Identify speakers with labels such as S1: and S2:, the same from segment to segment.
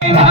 S1: Yeah.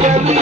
S1: Thank you.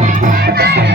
S1: Thank you.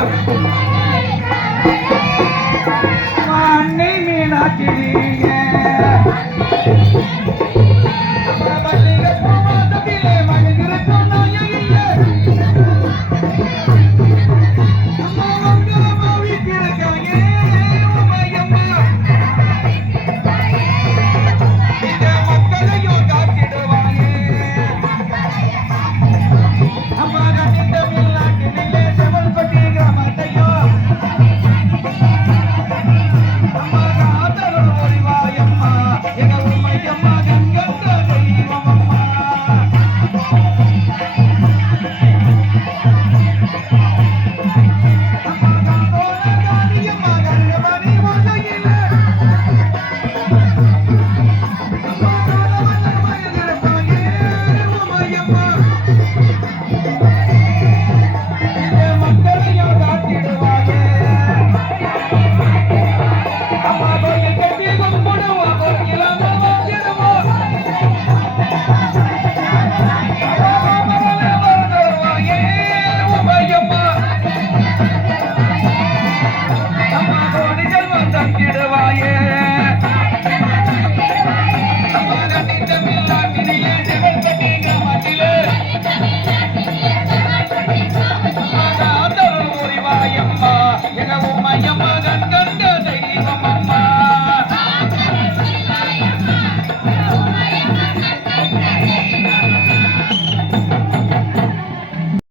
S1: Go!